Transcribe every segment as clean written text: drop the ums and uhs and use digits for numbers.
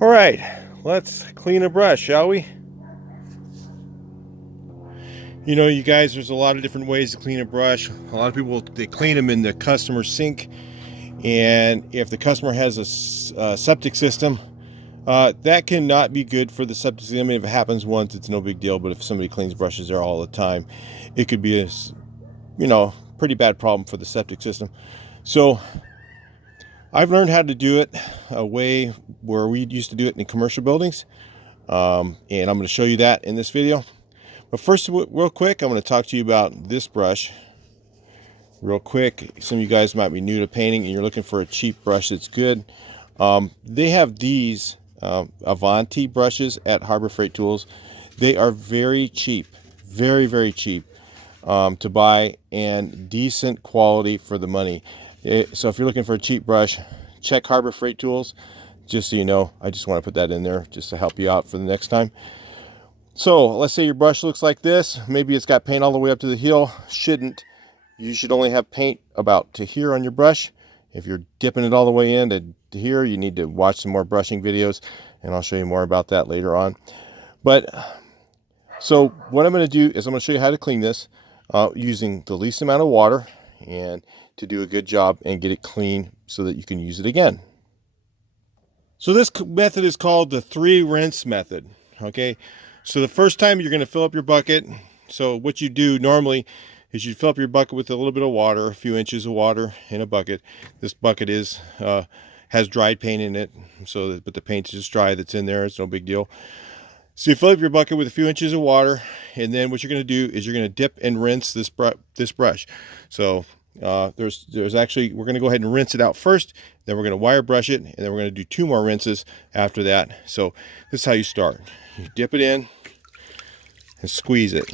All right, let's clean a brush, shall we? You know, you guys, there's a lot of different ways to clean a brush. A lot of people, they clean them in the customer sink. And if the customer has a septic system, that cannot be good for the septic system. I mean, if it happens once, it's no big deal. But if somebody cleans brushes there all the time, it could be pretty bad problem for the septic system. So I've learned how to do it a way where we used to do it in commercial buildings. And I'm going to show you that in this video. But first, real quick, I'm going to talk to you about this brush. Real quick, some of you guys might be new to painting and you're looking for a cheap brush that's good. They have these Avanti brushes at Harbor Freight Tools. They are very cheap, very, very cheap to buy and decent quality for the money. So if you're looking for a cheap brush, check Harbor Freight Tools. Just so you know, I just want to put that in there just to help you out for the next time. So let's say your brush looks like this. Maybe it's got paint all the way up to the heel. Shouldn't. You should only have paint about to here on your brush. If you're dipping it all the way in to here, you need to watch some more brushing videos, and I'll show you more about that later on. But so what I'm going to do is I'm going to show you how to clean this using the least amount of water and to do a good job and get it clean so that you can use it again. So this method is called the 3 rinse method. Okay, so the first time you're going to fill up your bucket. So what you do normally is you fill up your bucket with a little bit of water, a few inches of water in a bucket. This bucket has dried paint in it, but the paint is just dry that's in there. It's no big deal. So you fill up your bucket with a few inches of water, and then what you're going to do is you're going to dip and rinse this brush. So there's actually, we're going to go ahead and rinse it out first, then we're going to wire brush it, and then we're going to do 2 more rinses after that. So this is how you start. You dip it in and squeeze it.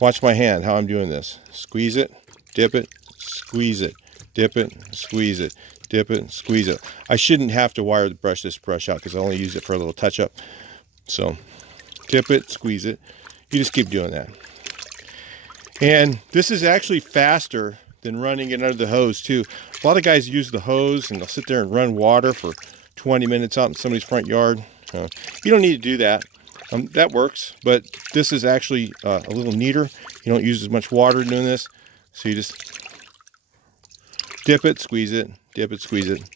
Watch my hand, how I'm doing this. Squeeze it, dip it, squeeze it, dip it, squeeze it, dip it, squeeze it. I shouldn't have to wire this brush out because I only use it for a little touch up. So dip it, squeeze it. You just keep doing that. And this is actually faster than running it under the hose too. A lot of guys use the hose and they'll sit there and run water for 20 minutes out in somebody's front yard. You don't need to do that. That works, but this is actually a little neater. You don't use as much water doing this. So you just dip it, squeeze it, dip it, squeeze it.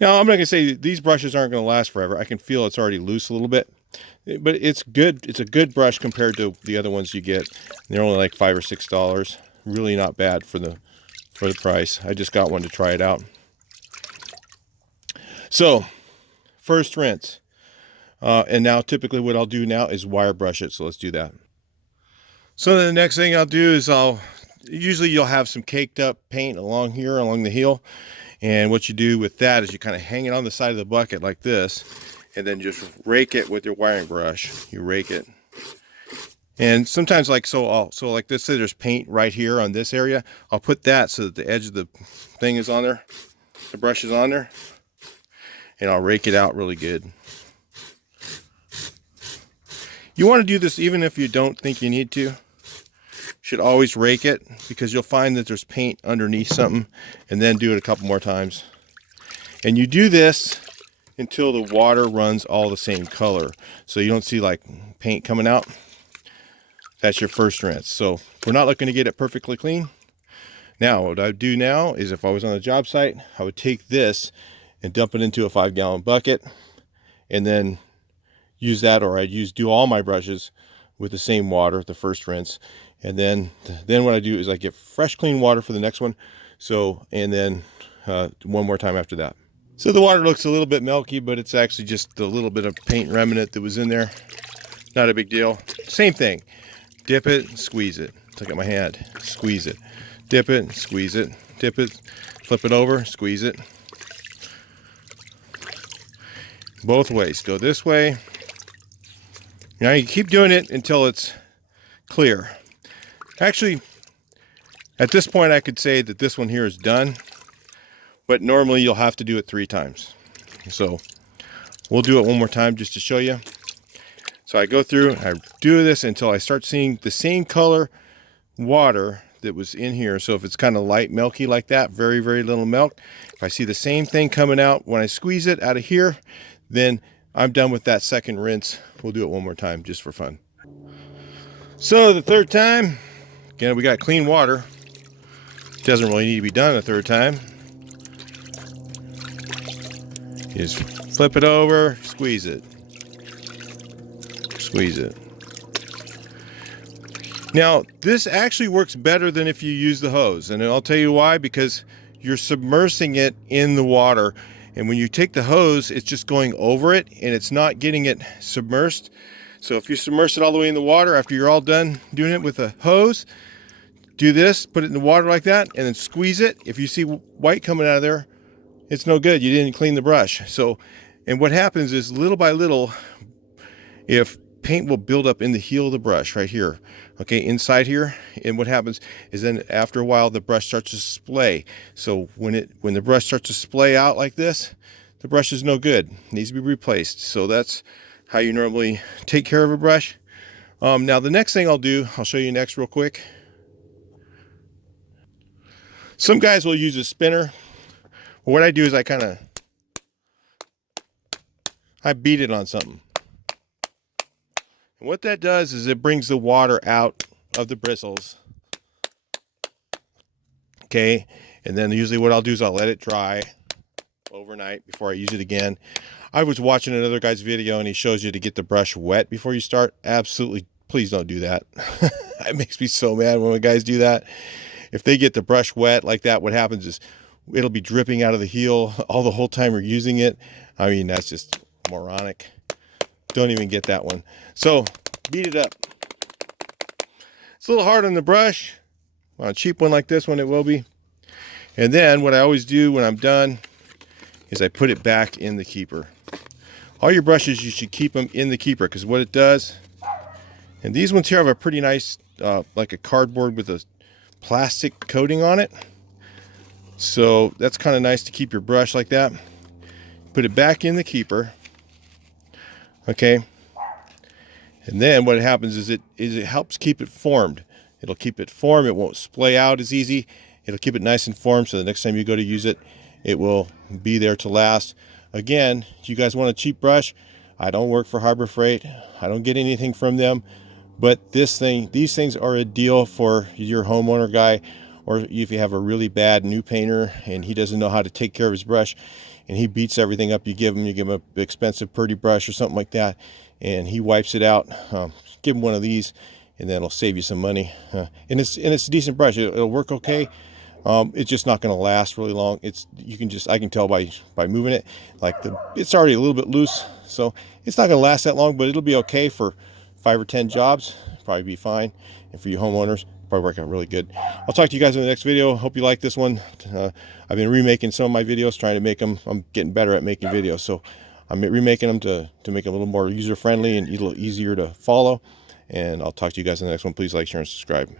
Now, I'm not going to say these brushes aren't going to last forever. I can feel it's already loose a little bit, but it's good. It's a good brush compared to the other ones you get. They're only like $5 or $6. Really not bad for the price. I just got one to try it out. So, first rinse. And now typically what I'll do now is wire brush it. So let's do that. So the next thing I'll do is usually you'll have some caked up paint along here, along the heel. And what you do with that is you kind of hang it on the side of the bucket like this, and then just rake it with your wiring brush. You rake it. And sometimes like this, say there's paint right here on this area. I'll put that so that the edge of the thing is on there. The brush is on there. And I'll rake it out really good. You want to do this even if you don't think you need to. You should always rake it because you'll find that there's paint underneath something, and then do it a couple more times. And you do this until the water runs all the same color. So you don't see like paint coming out. That's your first rinse. So we're not looking to get it perfectly clean. Now what I do now is if I was on a job site, I would take this and dump it into a 5-gallon bucket and then use that, or I'd do all my brushes with the same water, the first rinse, and then what I do is I get fresh clean water for the next one. So, and then one more time after that. So the water looks a little bit milky, but it's actually just a little bit of paint remnant that was in there. Not a big deal. Same thing. Dip it, squeeze it. Look at my hand. Squeeze it. Dip it, squeeze it. Dip it, flip it over, squeeze it. Both ways. Go this way. Now you keep doing it until it's clear. Actually, at this point I could say that this one here is done, but normally you'll have to do it 3 times. So we'll do it one more time just to show you. So I go through, I do this until I start seeing the same color water that was in here. So if it's kind of light milky like that, very, very little milk, if I see the same thing coming out when I squeeze it out of here, then I'm done with that second rinse. We'll do it one more time just for fun. So the third time, again, we got clean water. Doesn't really need to be done a third time. You just flip it over, squeeze it. Squeeze it. Now, this actually works better than if you use the hose, and I'll tell you why, because you're submersing it in the water, and when you take the hose, it's just going over it, and it's not getting it submersed. So if you submerge it all the way in the water after you're all done doing it with a hose, do this, put it in the water like that, and then squeeze it. If you see white coming out of there, it's no good. You didn't clean the brush. So, and what happens is little by little, if paint will build up in the heel of the brush right here, okay, inside here, and what happens is then after a while the brush starts to splay. So when the brush starts to splay out like this, the brush is no good. It needs to be replaced. So that's how you normally take care of a brush. Now the next thing I'll do, I'll show you next real quick. Some guys will use a spinner. What I do is I beat it on something. And what that does is it brings the water out of the bristles. Okay, and then usually what I'll do is I'll let it dry overnight before I use it again. I was watching another guy's video and he shows you to get the brush wet before you start. Absolutely, please don't do that. It makes me so mad when guys do that. If they get the brush wet like that, what happens is it'll be dripping out of the heel all the whole time we're using it. I mean, that's just moronic. Don't even get that one. So beat it up. It's a little hard on the brush. On a cheap one like this one, it will be. And then what I always do when I'm done is I put it back in the keeper. All your brushes, you should keep them in the keeper, because what it does, and these ones here have a pretty nice, like a cardboard with a plastic coating on it. So that's kind of nice to keep your brush like that. Put it back in the keeper. Okay. And then what happens is it helps keep it formed. It'll keep it formed. It won't splay out as easy. It'll keep it nice and formed, so the next time you go to use it, it will be there to last. Again, you guys want a cheap brush? I don't work for Harbor Freight. I don't get anything from them. But these things are a deal for your homeowner guy, or if you have a really bad new painter and he doesn't know how to take care of his brush and he beats everything up, you give him an expensive Purdy brush or something like that, and he wipes it out. Give him one of these, and then it'll save you some money. And it's a decent brush. It'll work okay. It's just not going to last really long. I can tell by moving it, like it's already a little bit loose, so it's not going to last that long, but it'll be okay for 5 or 10 jobs. Probably be fine. And for you homeowners, probably work out really good. I'll talk to you guys in the next video. Hope you like this one. I've been remaking some of my videos, trying to make them. I'm getting better at making videos, so I'm remaking them to make it a little more user friendly and a little easier to follow. And I'll talk to you guys in the next one. Please like, share, and subscribe.